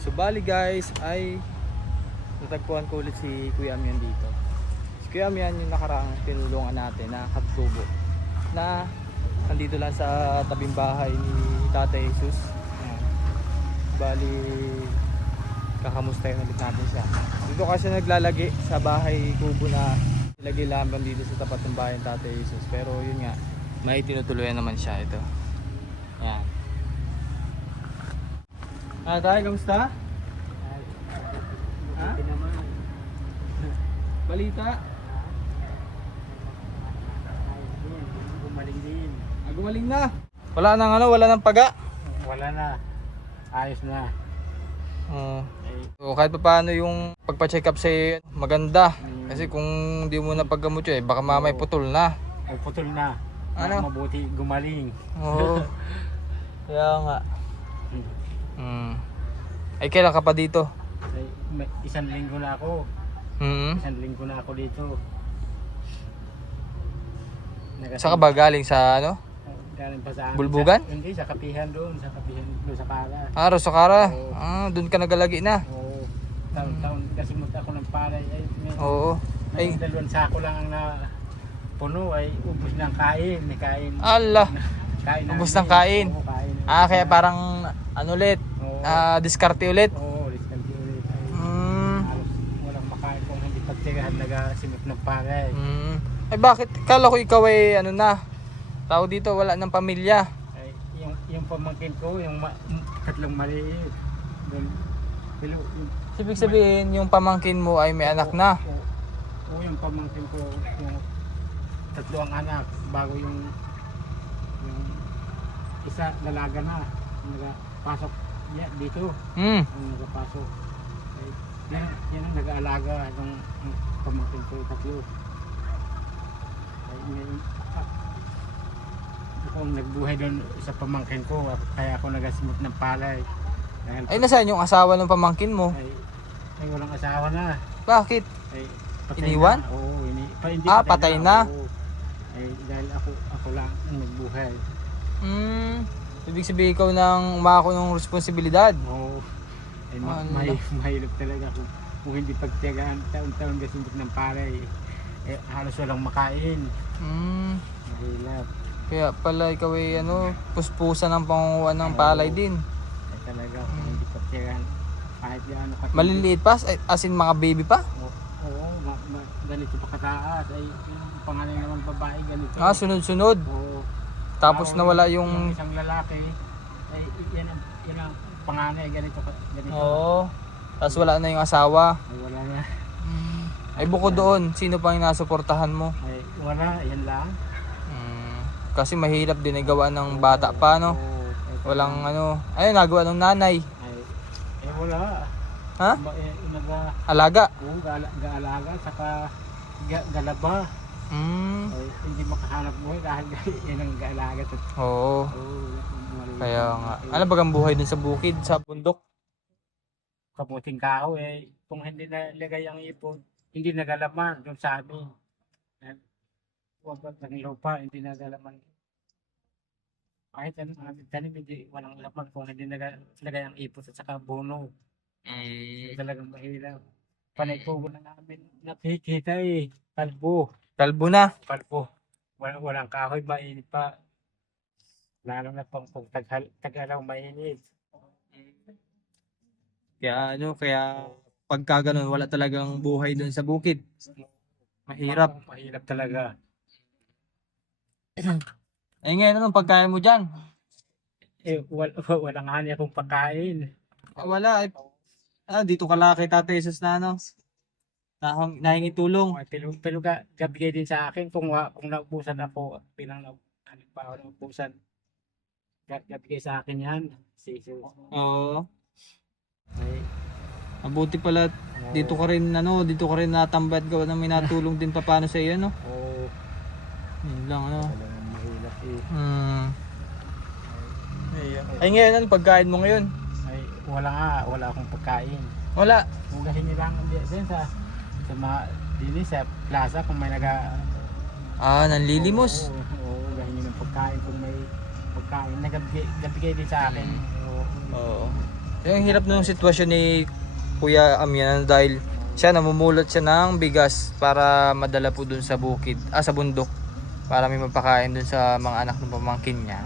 So bali guys ay natagpuan ko ulit si Kuya Mian dito. Si Kuya Mian yung nakaraang tinulungan natin na katubo na nandito lang sa tabing bahay ni Tatay Jesus. Ayan. Bali kakamustahin ulit natin siya. Dito kasi naglalagi sa bahay kubo na ilagay lamang dito sa tapat ng bahay ng Tatay Jesus. Pero yun nga, may tinutuloyan naman siya ito. Ayan. Tay, kamusta? Ha? Balita? Gumaling din. Gumaling na. Wala nang wala nang paga. Wala na. Ayos na. So kahit pa paano yung pagpa-check up sa maganda. Kasi kung hindi mo na paggamot yun, baka mamay putol na. O putol na. Ano? Mabuti gumaling. Oo. Kaya nga. Ay kailan ka pa dito? Ay, isang linggo na ako. Isang linggo na ako dito. Saan ka ba galing sa Galing pa sa Bulbugan? Hindi, sa kapihan doon. Sa kapihan doon sa Para. Rosakara. Oo. Doon ka nagalagi na. Oo. Taon-taon kasi ako ng palay. Ay, Oo. Ay, dalawang sako lang ang na puno ay ubos ng kain. May kain. Allah. Kain Ubos namin. ng kain. Oo, kain. Kaya parang ulit. Oo. Diskarte ulit. Oo, discount ulit. Mm. Halos walang makain kung hindi pagtirahan nagasimip ng palay. Ay bakit? Kala ko ikaw ay tao dito wala ng pamilya. Ay, yung pamangkin ko, yung tatlong maliit. Pero Ibig sabihin yung pamangkin mo ay may anak na. Oo, yung pamangkin ko, yung tatlo ang anak, bago yung isa dalaga na, nagapasok dito. Ang nagapasok. Ay, yan ang nag-aalaga ng pamangkin ko, tatlo. Ay, ako ang nagbuhay doon sa pamangkin ko, kaya ako nagasimot ng palay. Dahil, Ay nasaan yung asawa ng pamangkin mo? ay walang asawa na. Bakit? Ay, patay Iniwan? Na. Oo, hindi patay na. Oo. Ay, dahil ako lang ang nagbuhay. Ibig sabihin ikaw nang umako ng responsibilidad. Oo. Ay, mahirap talaga kung hindi pagtiyagaan taon-taon gasimot ng palay. Eh, halos walang makain. Mahirap. Kaya pala ikaw ay puspusan ng pangunguhan ng palay din. Ay, talaga kung hindi pagtiyagaan kahit gaano katindi. Maliliit pa? As in mga baby pa? Oo, ganito pa kataas. Ay, yung pangalan naman babae ganito. Sunod-sunod. Oo. Tapos nawala yung isang lalaki, ay yan ang panganay ganito. Oo. Tapos wala na yung asawa. Ay wala na. Ay bukod doon, sino pang nasuportahan mo? Ay wala, yan lang. Kasi mahirap din ay gawa ng bata pa, no? Walang ayun, nagawa ng nanay. Ay wala. Ha? Alaga? Oo, gaalaga, saka galaba. Ay, hindi makahanap buhay dahil yan ang gaalaga. Oo. Kaya nga. Ano bagang buhay dun sa bukid, sa bundok? Kamuting kahoy, kung hindi nalagay ang ipon, hindi nagalaman doon sa amin. Huwag ng lupa, hindi nagalaman. Kahit ang tanim, hindi walang laman kung hindi nalagay ang ipon at saka buno. Talagang mahirap. Panay po na namin nakikita kalbo. Kalbo na. Kalbo. Walang kahoy, mainit pa. Lalo na pang tag-araw mainit. Kaya pagka ganun, wala talagang buhay dun sa bukid. Mahirap. Mahirap talaga. Ay ngayon, anong pagkain mo dyan? Walang hani akong pagkain. Wala. Dito ka lang kay Tatay Jesus na nahingi tulong. Pero gabigay din sa akin kung naubusan ako, naubusan. Gabigay sa akin yan. Oo. Mabuti pala dito ka rin natambad gawa na may natulong din pa paano sa iyo, no? Oo. Yun lang Mahirap Ay ngayon, ano pagkain mo ngayon? Ay wala akong pagkain. Wala. Hugahin nila lang din sa sa plaza kung may nanlilimos. Oo, hugahin nila ng pagkain kung may pagkain. Nagabigay din sa akin. Oo. Yung hirap nung sitwasyon ni Kuya Amian dahil siya namumulot siya ng bigas para madala po dun sa bukid, sa bundok para may mapakain dun sa mga anak ng pamangkin niya.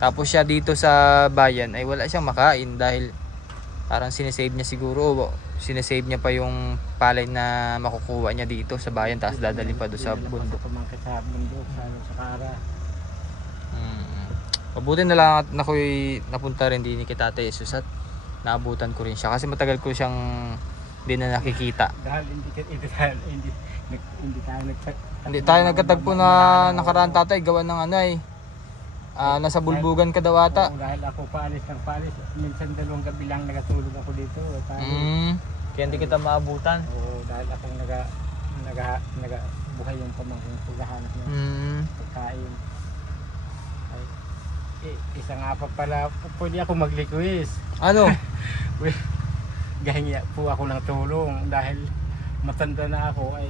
Tapos siya dito sa bayan ay wala siyang makain dahil parang sinesave niya siguro, sinesave niya pa yung palay na makukuha niya dito sa bayan tapos dadali pa doon sa bundok. Pamangkin sa bundok, sa Kara. Mabuti na lang at ako'y napunta rin din kay Tatay Jesus at naabutan ko rin siya kasi matagal ko siyang hindi na nakikita. Dahil Hindi tayo nagkatagpo na nakaraan tatay gawa ng nasa bulbugan ka daw ata. Oo, dahil ako paalis. Minsan 2 gabi lang nagatulog ako dito. Kaya hindi kita maabutan. Oo, dahil akong buhay yung pamangkin ko, gahanap ng pagkain. Ay, isa nga pa pala, pwede ako mag-request. Ano? Gahingi po ako ng tulong dahil matanda na ako ay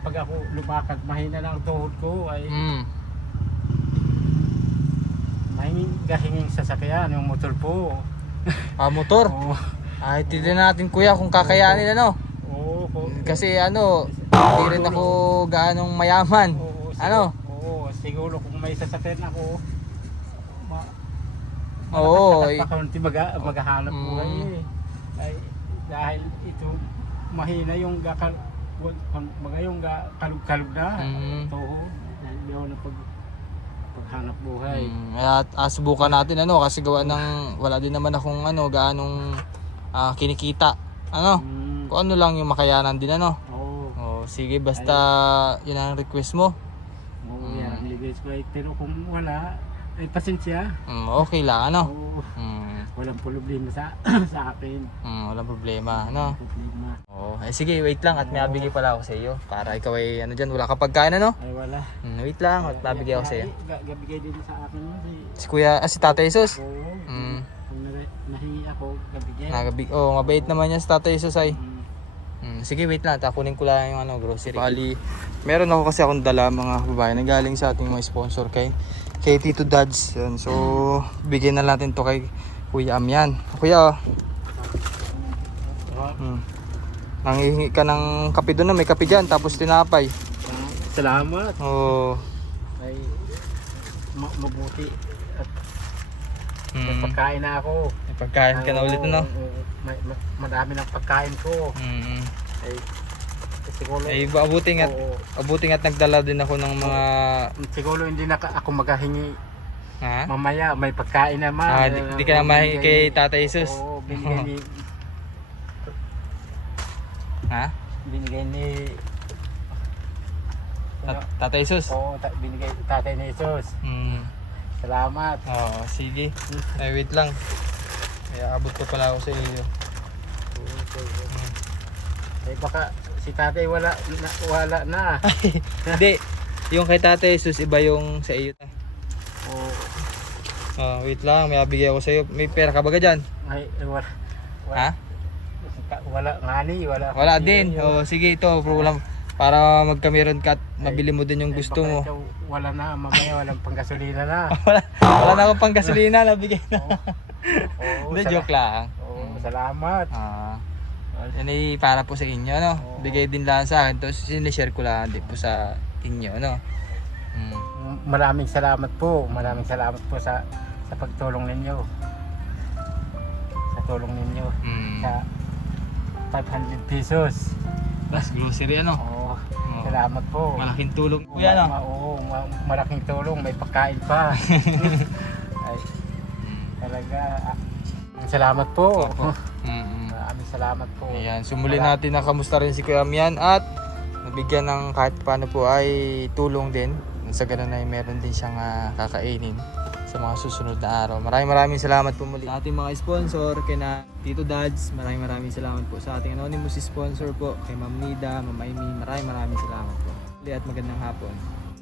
pag ako lumakad mahina na ang tuhod ko ay gahinging sasakyan yung motor po. Motor? Oo. Ay, titignan natin kuya kung kakayanin Oo. Kasi hindi rin ako gaanong mayaman. Oo, siguro kung may sasakyan ako kaunti maghahanap buhay ay dahil ito mahina yung kalug-kalug na toho hindi ako na paghanap buhay. At subukan natin kasi gawa ng wala din naman akong gaanong kinikita. Kung ano lang yung makayanan din Oh, sige basta yun ang request mo. Oo, yan ang request ko pero kung wala ay pasensya. Okay lang Oo. Walang problema sa akin. Walang problema Walang problema. Sige wait lang at may abigay pala ako sa iyo para ikaw ay dyan wala ka pagkain Ay wala. Wait lang at nabigay ako sa iyo. Gabigay din sa akin Si Kuya si Tatay Jesus. Oo. Kung nahingi ako gabigay. Mabait naman yan si Tatay Jesus ay. Sige wait lang, kunin ko lang yung grocery. Bali, meron ako kasi akong dala mga babae na galing sa ating mga sponsor kay Tito Dads. Yan. So, bigyan na natin to kay Kuya Amian. Kuya, nangihingi ka ng kape doon may kape dyan, tapos tinapay. Salamat. Ay, mabuti at may pagkain na ako. May pagkain ka na ulit Madami ng pagkain ko. Ay, siguro abuting at nagdala din ako ng mga siguro hindi na ako maghahingi. Ha? Mamaya may pagkain naman. Di ka na mahingi kay Tatay Jesus. Oo, binigay ni binigay ni Tatay Jesus. Oo, binigay Tatay ni Jesus. Salamat. Sige. Ay, wait lang. Kaya abot ko pala ako sa iyo. Ay baka si Tatay wala na. Hindi. Yung kay Tatay Jesus iba yung sa iyo. Wait lang, may abigay ako sa iyo. May pera ka ba dyan? Ay wala. Ha? Wala din. Sige ito, program para magkameron ka at mabili mo din yung gusto mo. Wala na, mamaya walang panggasolina na. wala na akong panggasolina, nabigay na. Hindi, joke lang. Salamat. Yan ay para po sa inyo, bigay din lang sa akin, tapos sinishare ko lang din po sa inyo, Maraming salamat po sa pagtulong ninyo. Sa tulong ninyo. Sa 500 pesos. Plus grocery, Salamat po. Malaking tulong po yan, malaking tulong. May pagkain pa. Ay, talaga. Salamat po. Maraming salamat po. Ayan, sumuli natin na kamusta rin si Kuya Amian at nabigyan ng kahit paano po ay tulong din. Sa ganun ay meron din siyang kakainin sa mga susunod na araw. Maraming salamat po muli sa ating mga sponsor, kina Tito Dads. Maraming salamat po sa ating anonymous sponsor po, kay Ma'am Nida, Ma'am Amy. Maraming salamat po. At magandang hapon.